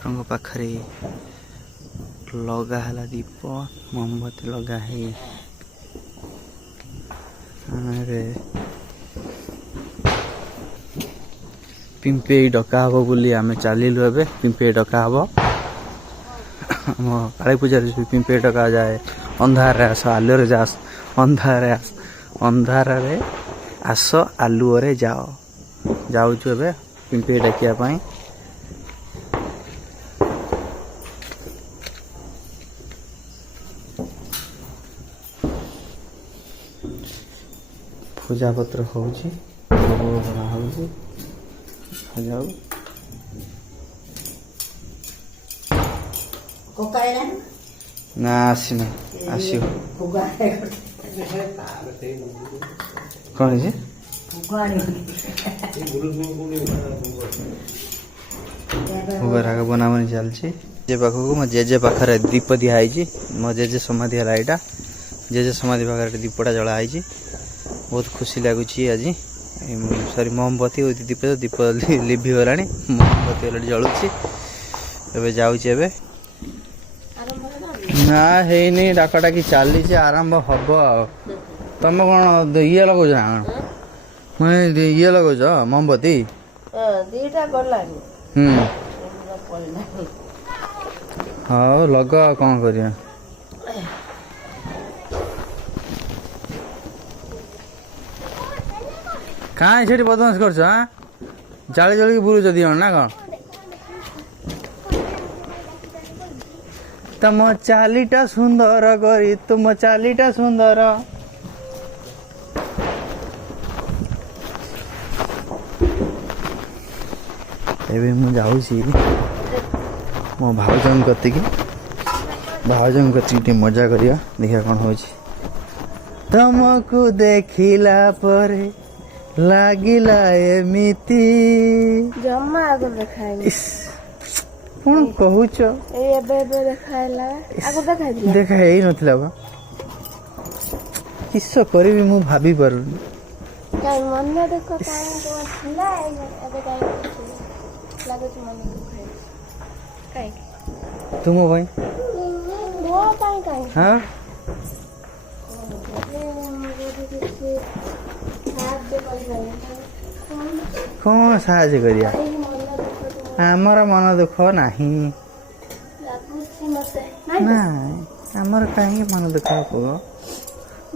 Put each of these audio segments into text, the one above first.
ठाकुर पाखरे लगा है दीप मोमबत्ती लगा है। अरे पिंपे डका हम बोली आम चलू ए पिंपे डका हम काली पूजा पिंपे डका जाए अंधार आस आलुरे जास अंधार आस अंधार आस आलुरे जाओ जाऊँ ए पिंपे डाकिया पूजा पत्र होउची जाऊ ना आसीना आसियो कौन है भोग बनाबनी चलती जे पाखक मो जेजे पाखे दीप दिखाई मो जेजे समाधि है यहाँ जेजे समाधि पाखे दीपटा जलाइ बहुत खुशी लगुच आज सॉरी मोमबत्ती दीप दीप लिभि गला मोमबत्ती अलरेडी जलुची एबे जाऊँ एबे ना है डाकटा कि चली आरंभ हम तुम कौन ये लगौच ना मैं ये लगौच मोमबत्ती हाँ लग कौन कर कहाँ से बदमाश कर जाली जल की बुलूच दी ना कौन तुम चालीटा सुंदर करी तुम चालीटा सुंदर एबे मु जाऊँ मो भाउजन कति भाउजन कति मजा करिया देखिया कौन हो तुमको देखिला परे लागिला एमिति जम्मा आगो देखाइले कौन कहूच एबे देखाइला आगो देखाइले देखा ही नथिला बा किस करबी मु भाबी पारुनी काई मन देखो काई तो छिला एबे काई लागो छ मन दुखाइ काई तुम भाई वो काई काई हां कौन साहय करिया आमर मन दुख नाही ना आमर कहीं मन दुख हो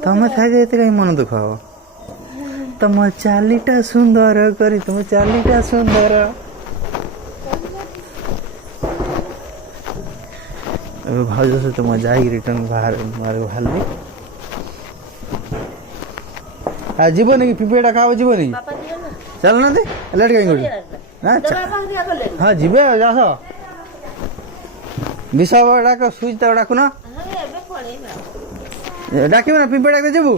तुम थे कहीं मन दुख हो तुम चालीटा सुंदर करी तुम चालीटा सुंदर भाज से तुम जाई रिटर्न बाहर बाहर जीवन की पिपेटा खाओ जीवन चल ना दे लेट कहीं हाँ जीवे जास विषय डाक सुई तक डाकु ना डाक ना पिंपे डाक जीवु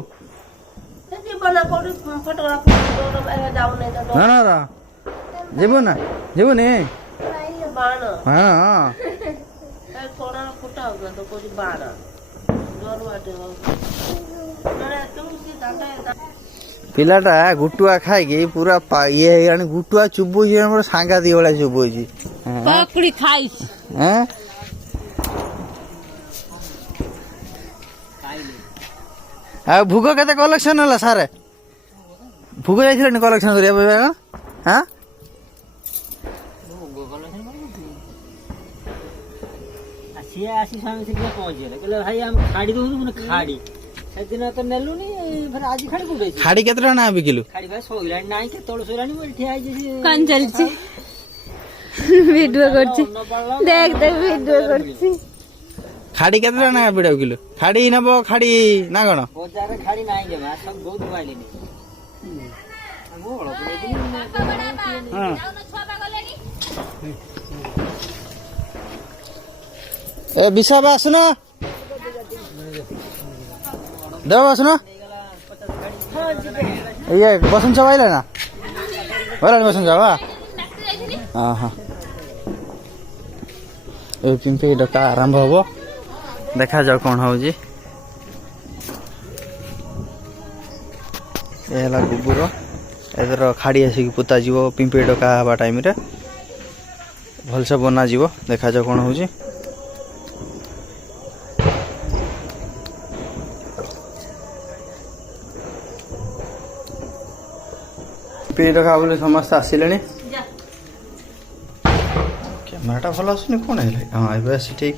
ना ना ना जीवु ना जीवु नी हाँ पिलाटा गुटुआ खाई पूरा ये गुटुआ चुबु सांगा दी भाई चुबु पकड़ी खाई भोग के कलेक्शन है सारे भोग जाइए कलेक्शन करा हाँ खाड़ी केते टका बिकिलु खाड़ी भाई सोइलानी नाही के तळ सोइलानी मोर ठिया आइजे कान चलछि वीडियो करछि देख देख वीडियो करछि खाड़ी केते टका बिडा किलो खाड़ी नबो खाड़ी ना गण बाजार रे खाड़ी नाही के बा सब बहुत मोबाइल ने हमो हळ बने हां ए बिसा बा सुनो देव सुनो ये बसन चबाइला ना होला बसन चबा हां हां ए पिंपे डका आरंभ हो देखा जाओ कौन हो जी एला गोबर एदर खाड़ी आसिक पोता जीव पिंपे डका हवा टाइम रे भलसे बना जीवो देखा जाओ कौन होची पी रखा बोले समस्त आसिले कैमेराटा भल आसुनी कौन है हाँ ए आस ठीक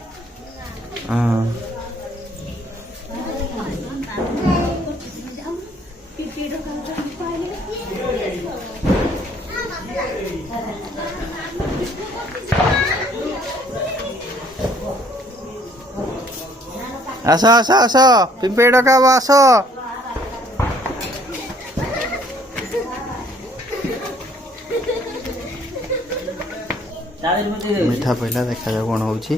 हाँ आस आस आस पिंपे डका आस मीठा पहला देखा जाओ कौन होची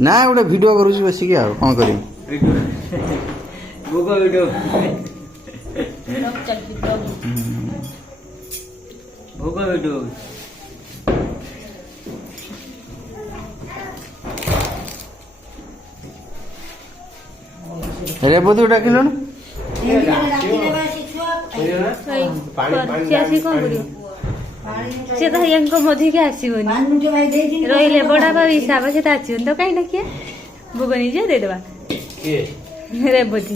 ना गोटे वीडियो करूँ बसिक कौन कर रेबती डाकिल से तो यहाँ मधु के आसबनी रही बड़ा बाबा हिसाब से आसबन तो कहीं डाकिया भोग निजे देदेबा रेबती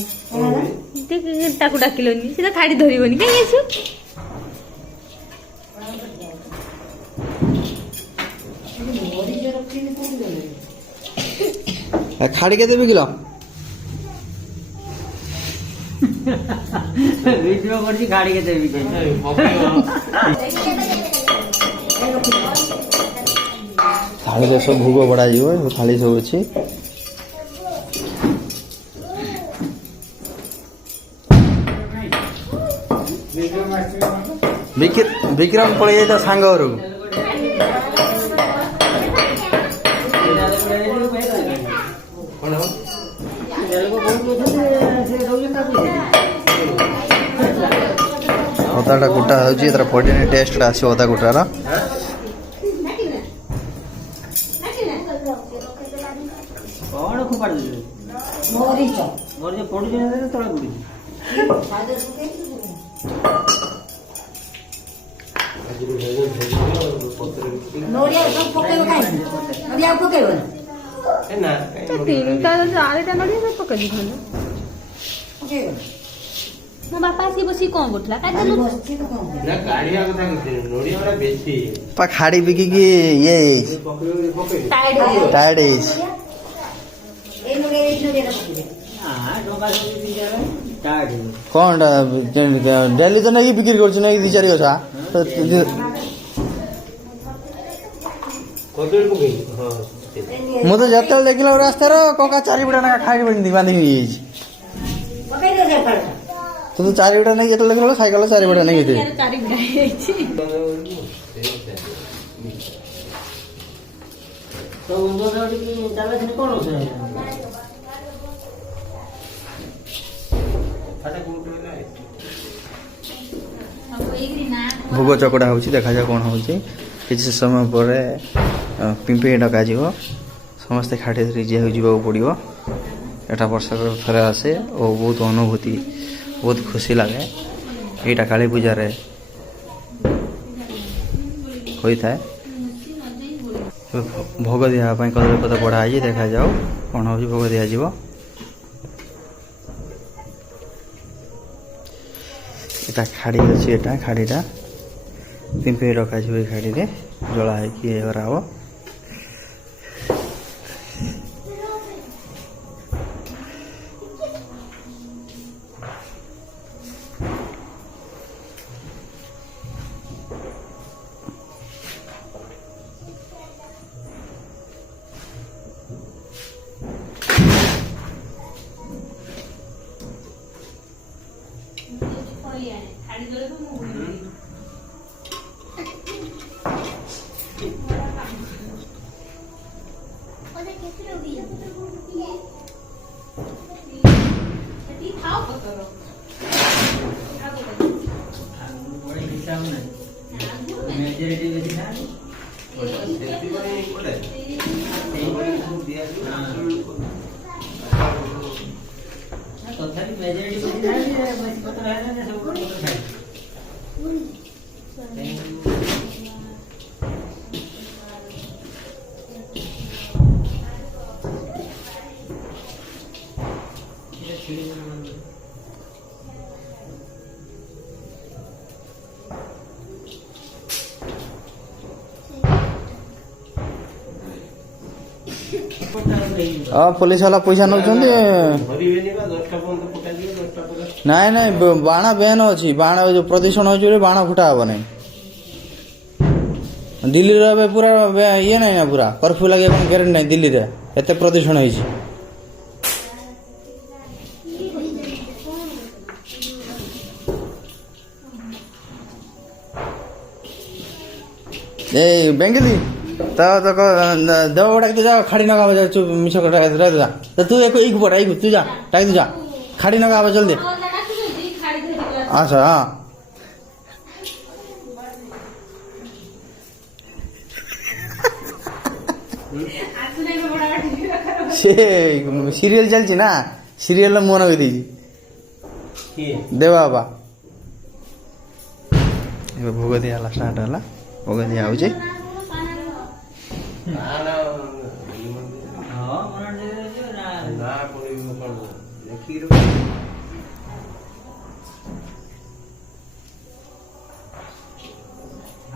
डाकिलनि से तो खाड़ी धरबनी कहीं आस खाड़ी के देवी किलो गाड़ी के देवी थाली सब भोग बड़ा थाली सब अच्छी विक्रम पड़े जाता सांग अदाटा गुटा हो पड़े टेस्ट आस अदा गुटार कौन खोपाड़ मोर पड़ू तले पड़ी मो बापा आसी बसी कौन बोला खाड़ी बिकी ये टायर्ड कौन डेली तो नहीं बिक्री कर दी चार गछा मुझे जिते देख रास्तार कका चारिपटा ना खाई बांधिकी तो चारिपटा नहीं जो देख सैकल चारिपटा नहीं भोग चकड़ा हो देखा जाए कौन हो किसी समय पर पिंपे डक समस्ते खाटी धरी जी जावाक पड़ो एटा वर्ष थे आसे और बहुत अनुभूति बहुत खुशी लगे यहाँ काली पूजार होता है भोग दिवाई कदली पत्र बढ़ाई देखा जाओ कौन हो भोग दिज्व এটা খাড়ি আছে এটা খাড়িটা পিম্পে রখাଯିବ এই খাড়িরে ଜଳା ହେଇକି ଇଏ କରାହବ पुलिस वाला पैसा नौଛନ୍ତି ନାଇଁ ନାଇଁ ବାଣ ବ୍ୟାନ୍ ଅଛି ବାଣ ଯୋଉ ପ୍ରଦୂଷଣ ହଉଛି ବୋଲି ବାଣ ଫୁଟା ହବ ନାହିଁ ଦିଲ୍ଲୀର ଏବେ ପୁରା ଇଏ ନାହିଁ ନା ପୁରା କର୍ଫ୍ୟୁ ଲାଗିବା କ'ଣ ଗ୍ୟାରେଣ୍ଟି ନାହିଁ ଦିଲ୍ଲୀରେ ଏତେ ପ୍ରଦୂଷଣ ହେଇଛି ଏଇ ବେଙ୍ଗଲି ତ ଦେବ ଡାକି ଯା ଖାଡ଼ି ନଗାବ ଚୁପ ମିଛ ଯା ତୁ ଏକ ପଟ ଏଇ ତୁ ଯା ଡାକି ତୁ ଯା ଖାଡ଼ି ନଗାବ ଜଲ୍ଦି ଆଚ୍ଛା ହଁ ସେ ସିରିଏଲ ଚାଲିଛି ନା ସିରିଏଲ ମନ କରିଦେଇଛି ଦେବା ବାବା ଏବେ ଭୋଗ ଦିଆ ହେଲା ଷ୍ଟାର୍ଟ ହେଲା ଭୋଗ ଦିଆ ହଉଛି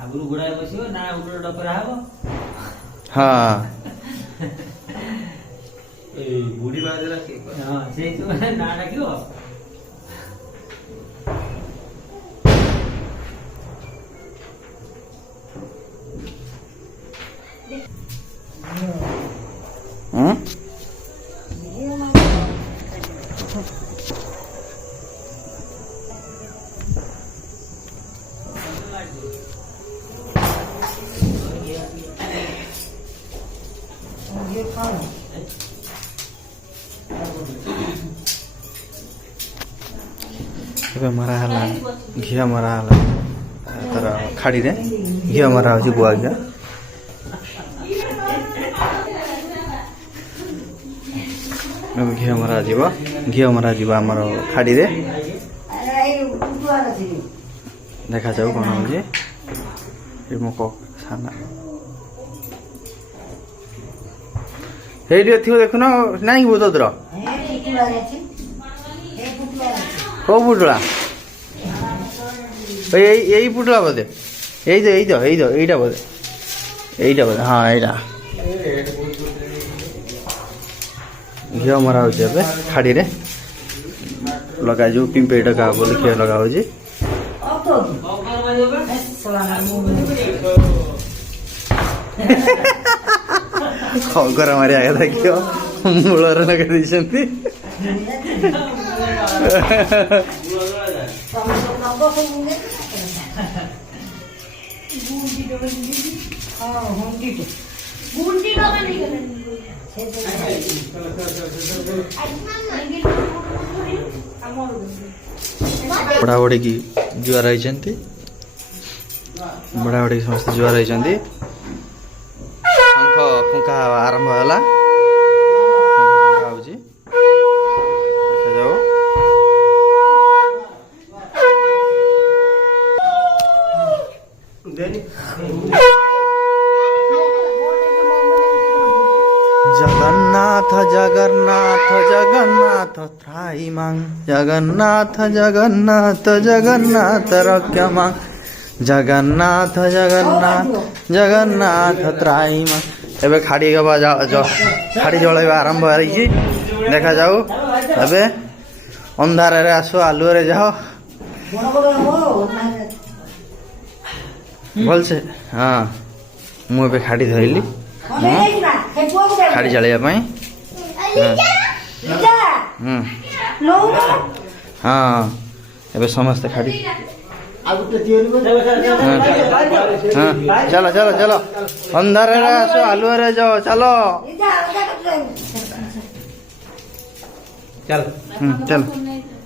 ଆଗରୁ ଘୋଡ଼ା ବସିବ ନା ଗୋଟେ ଡକରା ହବ ହଁ ବୁଢୀ ବାଜରା ହଁ ସେଇ ସବୁ ନା ଡାକିବ ଏବେ ମରା ହେଲା ଘିଅ ମରା ହେଲା ତାର ଖାଡ଼ିରେ ଘିଅ ମରା ହେଉଛି ଗୁଆ ଘିଅ ଏବେ ଘିଅ ମରା ଯିବ ଆମର ଖାଡ଼ିରେ ଦେଖାଯାଉ କ'ଣ ହେଉଛି ମୋ ସାନା ସେଇଠି ଥିବ ଦେଖୁନ ନାଇଁ ବୋତର କୋଉ ପୁଟୁଳା ଏଇ ପୁଟୁଳା ବୋଧେ ଏଇଟା ବୋଧେ ହଁ ଏଇଟା ଘିଅ ମରା ହେଉଛି ଏବେ ଖାଡ଼ିରେ ଲଗାଯିବ ପିମ୍ପେଇ ଡକା ବୋଲି ଘିଅ ଲଗା ହେଉଛି ଖଗର ମାରିବା କଥା ଘିଅ ମୂଳରେ ଲଗେଇ ଦେଇଛନ୍ତି ବୁଢ଼ାବୁଢ଼ୀ କି ଜୁଆର ହେଇଛନ୍ତି ବୁଢ଼ାବୁଢ଼ୀ ସମସ୍ତେ ଜୁଆର ହେଇଛନ୍ତି ଶଙ୍ଖ ଫୁଙ୍କା ଆରମ୍ଭ ହେଲା ହେଉଛି ଦେଖାଯାଉ ଜଗନ୍ନାଥ ଜଗନ୍ନାଥ ଜଗନ୍ନାଥ ତ୍ରାହି ମାଂ ଜଗନ୍ନାଥ ଜଗନ୍ନାଥ ଜଗନ୍ନାଥ ରକ୍ଷା ମାଂ ଜଗନ୍ନାଥ ଜଗନ୍ନାଥ ଜଗନ୍ନାଥ ତ୍ରାହି ମାଂ ଏବେ ଖାଡ଼ି ହେବା ଖାଡ଼ି ଜଳାଇବା ଆରମ୍ଭ ହେଇଛି ଦେଖାଯାଉ ଏବେ ଅନ୍ଧାରରେ ଆସ ଆଲୁଅରେ ଯାଅ ଭଲସେ ହଁ ମୁଁ ଏବେ ଖାଡ଼ି ଧରିଲି ଖାଡ଼ି ଜାଳିବା ପାଇଁ ହଁ ଏବେ ସମସ୍ତେ ଖାଡ଼ି ଚାଲ ଚାଲ ଚାଲ ଅନ୍ଧାରରେ ଆସ ଆଲୁଅରେ ଯାଅ ଚାଲ ଚାଲ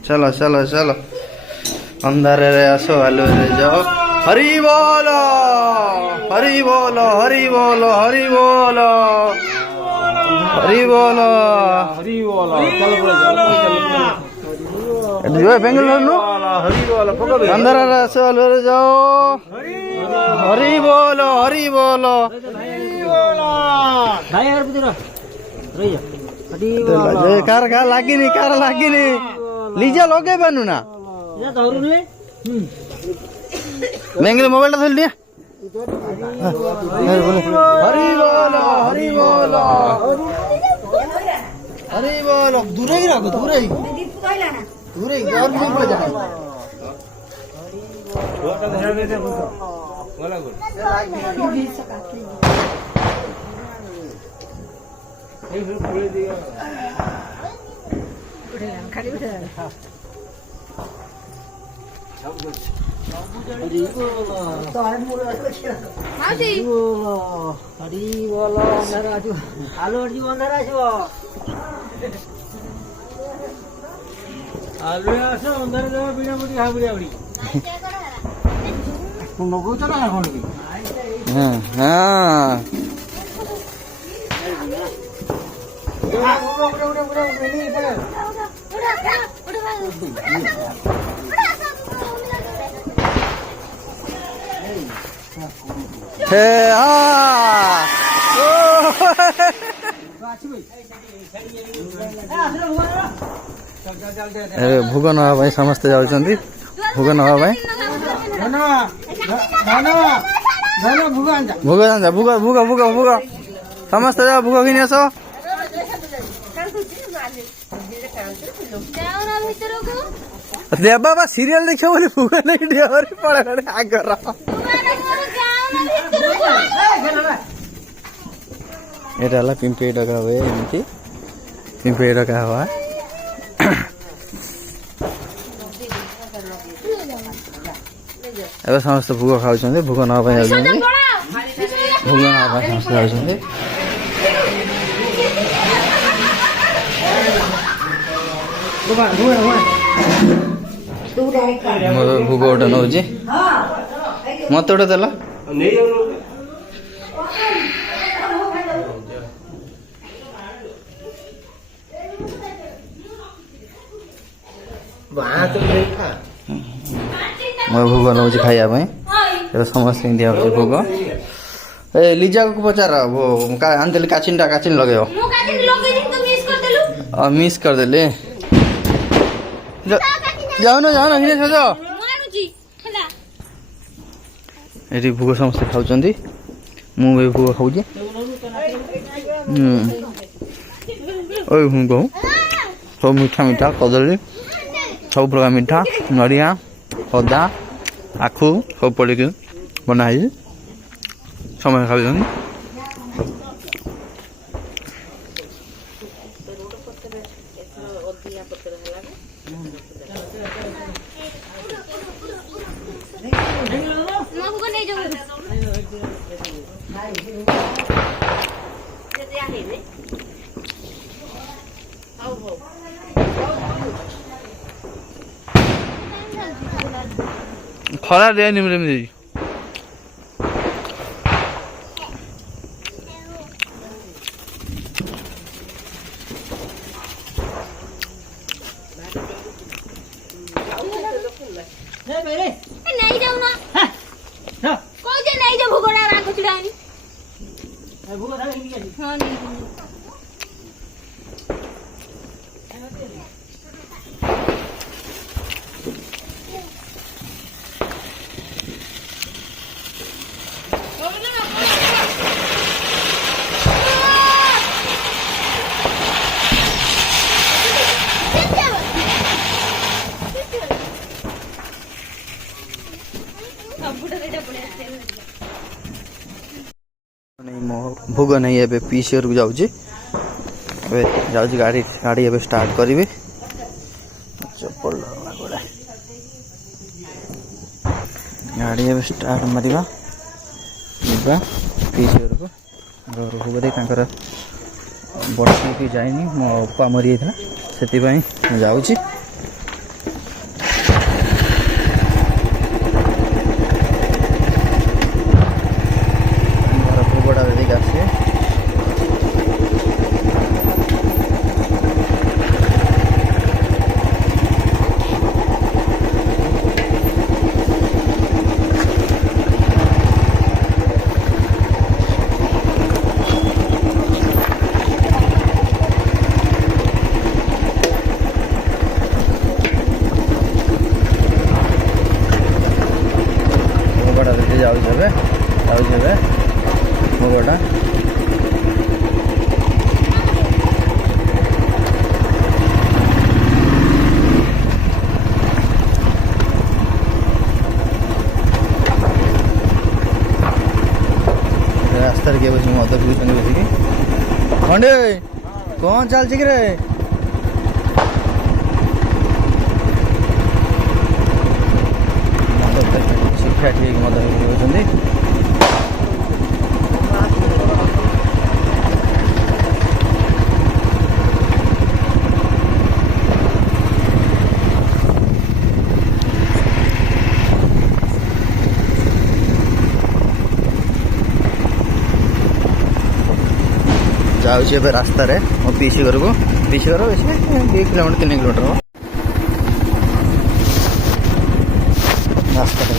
ଚାଲ ଚାଲ ଚାଲ ଅନ୍ଧାରରେ ଆସ ଆଲୁଅରେ ଯାଅ हरि बोलो हरि बोलो हरि बोलो हरि बोलो हरि बोलो हरि बोलो चल जो बेंगलोर नु अंदर चलो रे जाओ हरि बोलो हरि बोलो भाई यार पुत्र रही जा कार लागिनी लीजा लगे बनू ना या धरुले मेंगले मोबाइल टा धर लिया हरि बोलो हरि बोलो हरि बोलो दूर ही रखो दूर ही और नहीं पड़ जाए आलू अर्जी बंदर आसो आलू आसो अंदर देव बिना मुटी हाबड़ी हाबड़ी नगौच ना कौन की हाँ हे भोग नवा समस्ते जाऊँगी भोग नवा भोग जाना भोग भोग भोग भोग समस्ते जाओ भोग कि आस देवा बा सीरियल देख बोली भोग नहीं डेहरी पड़े आगर ये पिंपे डका हुए एमती पिंपे डका हुआ ଏବେ ସମସ୍ତେ ଭୋଗ ଖାଉଛନ୍ତି ଭୋଗ ନେବା ପାଇଁ ଯାଉଛନ୍ତି ଭୋଗ ନେବା ପାଇଁ ସମସ୍ତେ ଯାଉଛନ୍ତି ମୁଁ ଏବେ ଭୋଗ ଗୋଟେ ନେଉଛି ମତେ ଗୋଟେ ଦେଲ मैं भोग नौची खाइबा समस्त दिया भोग ए लिजा को पचार वो आनते काचिन लगे मिस कर देले जाओ ना हिने जाओ ये भोग समस्त खाऊँ मुझे भोग खाऊ कहूँ सब मीठा मीठा कदली सब प्रकार मीठा नड़िया अदा आखु सब पड़ बनाई समय खाऊ खरा दे निमरे में नहीं जाऊ ना कोई जे नहीं जा भोगड़ा राखो छुड़ानी भोग था नहीं हां नहीं भोग नहीं ए पीसीआर को जाऊँ गाड़ी गाड़ी ए स्टार्ट करी चप्पल गाड़ी ए स्टार्ट मारिबा पीसीआर को घर को बोधे वर्षा की जाइनी मो उपा मरी जाता से जाऊँगी ଯାଉଛି ଏବେ ଭୋଗଟା। ରାସ୍ତାରେ କିଏ ବସି ମଦ ପିଉଛନ୍ତି ବସିକି। ଖଣ୍ଡେ କ'ଣ ଚାଲିଛି କିରେ? ଶିକ୍ଷା ଠିକ୍ ମଦ ପିଉଛନ୍ତି। ଯାଉଛି ଏବେ ରାସ୍ତାରେ ମୋ ପିଇସି ଘରକୁ। ପିଇସି ଘର ବେଶୀ 2 କିଲୋମିଟର 3 କିଲୋମିଟର ହବ। ରାସ୍ତାରେ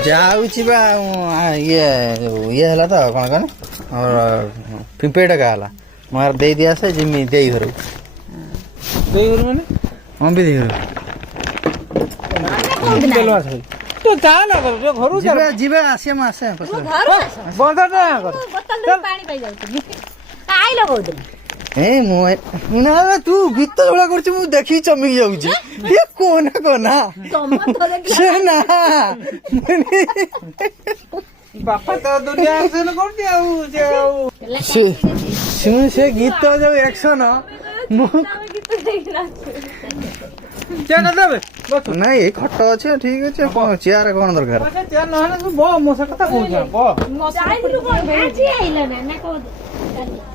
ଯାଉଛି ଯାଉଛି ବା ଇଏ ହେଲା ତ କ'ଣ କହନି ଆମର ପିମ୍ପେଇଟା କା ହେଲା ମୋ ଦେଇ ଦିଆ ଆସେ ଜିମି ଦେଇ ଘରକୁ। ଦେଇ ଘର ମାନେ ହଁ ବି ଦେଇ ଘର ଯିବା ଯିବା ଆସିବା ମୁଁ ଆସେ ନା ତୁ ଗୀତ ଯୋଡ଼ା କରୁଛୁ ମୁଁ ଦେଖିକି ଚମିକି ଯାଉଛି। କହନା କହନା ସେ ନା ବାପା ତ ଦୁନିଆ ଆକ୍ସନ କରୁଛି ଆଉ ସେ ଗୀତ ଯୋଉ ଆକ୍ସନ ମୁଁ ନାଇଁ ଏଇ ଖଟ ଅଛି ଠିକ ଅଛି କଣ ଚେୟାର କଣ ଦରକାର?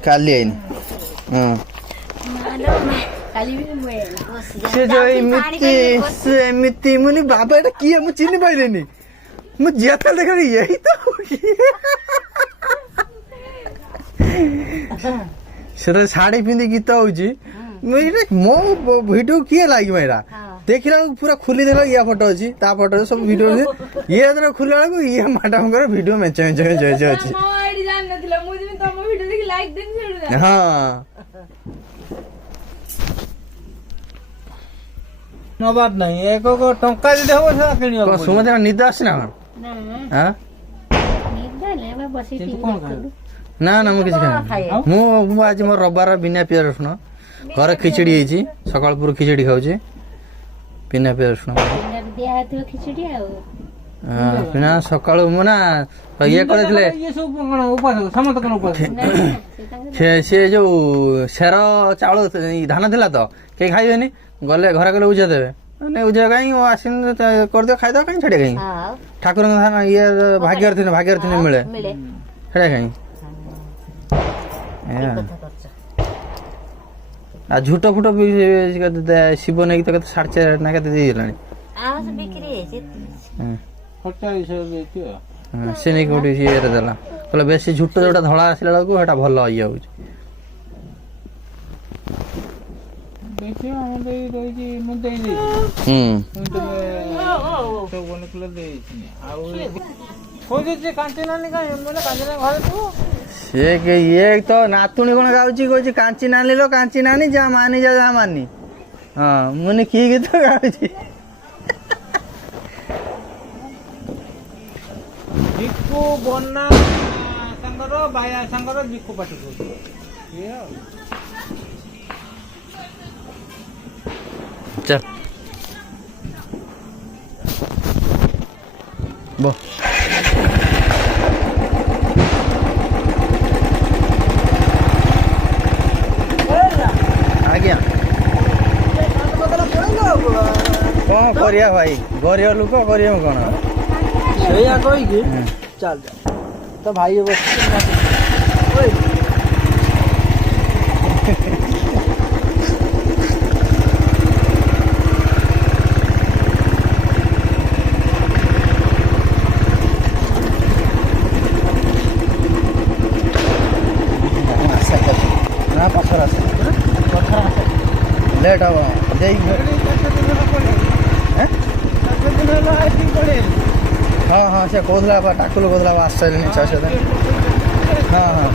କାଲି ଆଇନି ସେ ଯୋଉ ଏମିତି ମୁଁ ବାବା ଏଟା କିଏ ମୁଁ ଚିହ୍ନି ପାଇଲିନି। ମୁଁ ଯେତେ ଦେଖ ଏଇ ତ ସେଟା ଶାଢୀ ପିନ୍ଧି ଗୀତ ହଉଛି। ମୋ ଭିଡିଓ କିଏ ଲାଗିବ ଏଇଟା ଦେଖିଲା ବେଳକୁ ପୁରା ଖୋଲି ଦେଲା ଇଆ ଫଟୋ ଅଛି ତା ଫଟୋ ସବୁ ଭିଡିଓ ଇଏ ଯେତେବେଳେ ଖୋଲିଲା ବେଳକୁ ଇଏ ମ୍ୟାଡାମଙ୍କର ଭିଡିଓ ମେଞ୍ଚେ ମେଞ୍ଚେ ମେଞ୍ଚେ ମେଞ୍ଚେ ଅଛି। ହଁ ନବାର ନାହିଁ ଏକ ଟଙ୍କା ଯଦି ହବ ସେଟା କିଣିବ। ସୁମତି ନିଦ ଆସିଛି ନା କଣ? ନା ନା ମୁଁ କିଛି ଖାଇନି। ମୁଁ ଆଜି ମୋର ରବିବାର ବିନା ପିଆଜ ରସୁଣ ଘରେ ଖିଚୁଡି ହେଇଛି ସକାଳ ପୁର ଖିଚୁଡି ଖାଉଛି ବିନା ପିଆଜ ରସୁଣ। ବିନା ସକାଳୁ ମୁଁ ନା ଇଏ କରିଥିଲେ ସେ ଯୋଉ ସେର ଚାଉଳ ଧାନ ଥିଲା ତ କେହି ଖାଇବେନି ଗଲେ ଘରେ ଗଲେ ଉଜା ଦେବେ ମାନେ ଉଜା କାହିଁକି ଆସିନି କରିଦିଅ ଖାଇଦବ କାହିଁକି ଛାଡିଆ କାହିଁକି ଠାକୁରଙ୍କ ଧାନ ଇଏ ଭାଗ୍ୟରେ ଥିଲେ ମିଳେ ଛାଡିଆ କାହିଁକି। ଆଉ ଝୁଟ ଫୁଟ ବି ଶିବ ନେଇକି ତ କେତେ 4.5 ନା କେତେ ଦେଇଦେଲାଣି। ସେ ନେଇକି କୋଉଠି ଇଏରେ ଦେଲା କହିଲେ ବେଶୀ ଝୁଟ ଯୋଉଟା ଧଳା ଆସିଲା ବେଳକୁ ସେଟା ଭଲ ଇଏ ହଉଛି। ସେ ଇଏ ତ ନାତୁଣୀ କଣ ଗାଉଛି କହୁଛି କାଞ୍ଚି ନାନୀ ଲୋ କାଞ୍ଚି ନାନୀ ଯା ମାନି ଯା ମାନି। ହଁ ମୁଁ କି ଗୀତ ଗାଉଛି ବିକୁ ବନା ସାଙ୍ଗର ବାୟା ସାଙ୍ଗର ବିକୁ ପାଟି କରୁଛି चल बो आज्ञा कौन करिया भाई गरीब लोक करिया कौन से कहीकि चल तो भाई बस लेट हम हाँ हाँ से कहला टाकुल कहला आस हाँ हाँ